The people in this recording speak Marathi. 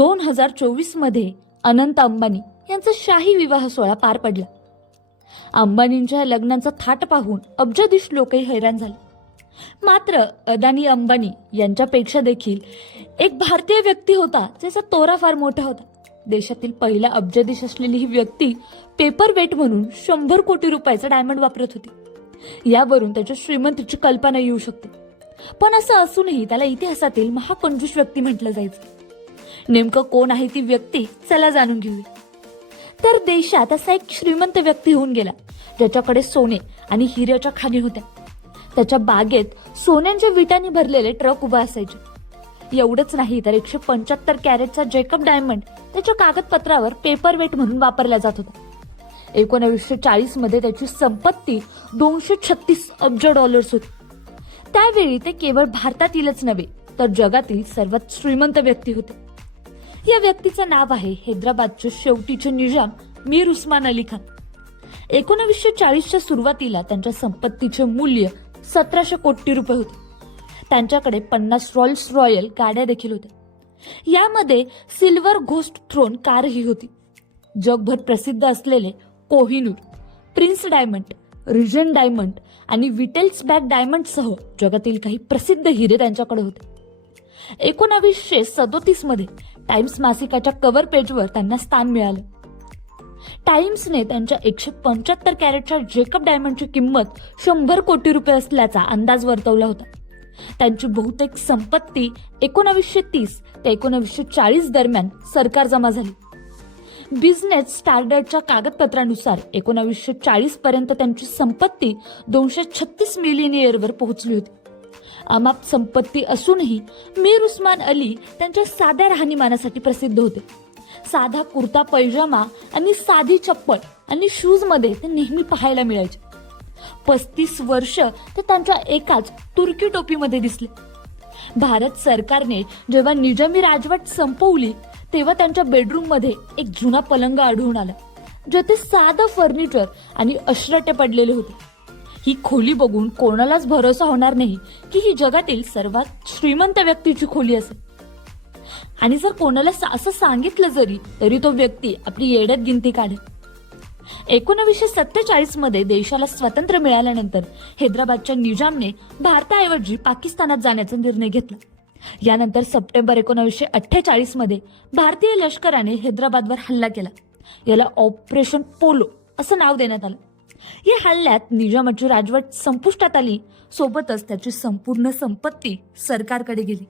दोन हजार चोवीसमध्ये अनंत अंबानी यांचा शाही विवाह सोहळा पार पडला. अंबानींच्या लग्नाचा थाट पाहून अब्जाधीश लोकही हैराण झाले. मात्र अदानी अंबानी यांच्यापेक्षा देखील एक भारतीय व्यक्ती होता ज्याचा तोरा फार मोठा होता. देशातील पहिला अब्जाधीश असलेली ही व्यक्ती पेपर वेट म्हणून शंभर कोटी रुपयाचा डायमंड वापरत होती. यावरून त्याच्या श्रीमंतीची कल्पना येऊ शकते. पण असं असूनही त्याला इतिहासातील महाकंजूष व्यक्ती म्हटलं जायचं. नेमकं कोण आहे ती व्यक्ती चला जाणून घेऊया. तर देशात असा एक श्रीमंत व्यक्ती होऊन गेला. ज्याच्याकडे सोने आणि हिऱ्याच्या खाणी होत्या. त्याच्या बागेत सोन्यांच्या विटांनी भरलेले ट्रक उभा असायचे. एवढंच नाही तर एकशे पंच्याहत्तर कॅरेटचा जेकब डायमंड त्याच्या कागदपत्रावर पेपर वेट म्हणून वापरला जात होता. एकोणावीसशे चाळीसमध्ये त्याची संपत्ती दोनशे छत्तीस अब्ज डॉलर्स होती. त्यावेळी ते केवळ भारतातीलच नव्हे तर जगातील सर्वात श्रीमंत व्यक्ती होते. या व्यक्तीचं नाव आहे हैदराबादचे शेवटीचे निजाम मीर उस्मान अली खान. एकोणावीसशे चाळीसच्या सुरुवातीला त्यांच्या संपत्तीचे मूल्य सतराशे कोटी रुपये होते. त्यांच्याकडे पन्नास रॉयल्स रॉयल गाड्या देखील होत्या. यामध्ये सिल्वर घोस्ट थ्रोन कारही होती. जगभर प्रसिद्ध असलेले Kohinoor prince diamond regent diamond आणि विटेल्स बॅग डायमंडसह जगातील काही प्रसिद्ध हिरे त्यांच्याकडे होते. एकोणावीसशे सदोतीसमध्ये टाइम्स मासिकाच्या कव्हर पेजवर त्यांना स्थान मिळालं. टाइम्सने त्यांच्या एकशे पंच्याहत्तर कॅरेटच्या जेकब डायमंडची किंमत शंभर कोटी रुपये असल्याचा अंदाज वर्तवला होता. त्यांची बहुतेक संपत्ती एकोणावीसशे तीस ते एकोणावीसशे चाळीस दरम्यान सरकार जमा झाली. बिझनेस स्टार्डर्डच्या कागदपत्रानुसार एकोणावीसशे चाळीस पर्यंत त्यांची संपत्ती दोनशे छत्तीस मिलियन इयरवर पोहोचली होती. अमाप संपत्ती असूनही मीर उस्मान अली त्यांच्या साध्या राहणीमानासाठी प्रसिद्ध होते. साधा कुर्ता पैजामा आणि साधी चप्पल आणि शूजमध्ये ते नेहमी पाहायला मिळायचे. पस्तीस वर्ष ते त्यांच्या एकाच तुर्की टोपीमध्ये दिसले. भारत सरकारने जेव्हा निजामी राजवट संपवली तेव्हा त्यांच्या बेडरूममध्ये एक जुना पलंग आढळून आला जेथे साधं फर्निचर आणि अश्रटे पडलेले होते. ही खोली बघून कोणालाच भरोसा होणार नाही की ही जगातील सर्वात श्रीमंत व्यक्तीची खोली असेल. आणि जर कोणाला सा- असं सांगितलं जरी तरी तो व्यक्ती आपली येड्यात गिनती काढेल. एकोणवीसशे सत्तेचाळीसमध्ये देशाला स्वातंत्र्य मिळाल्यानंतर हैदराबादच्या निजामने भारताऐवजी पाकिस्तानात जाण्याचा निर्णय घेतला. यानंतर सप्टेंबर एकोणवीसशे अठ्ठेचाळीसमध्ये भारतीय लष्कराने हैदराबादवर हल्ला केला. याला ऑपरेशन पोलो असं नाव देण्यात आलं. या हल्ल्यात निजामाची राजवट संपुष्टात आली. सोबतच त्याची संपूर्ण संपत्ती सरकारकडे गेली.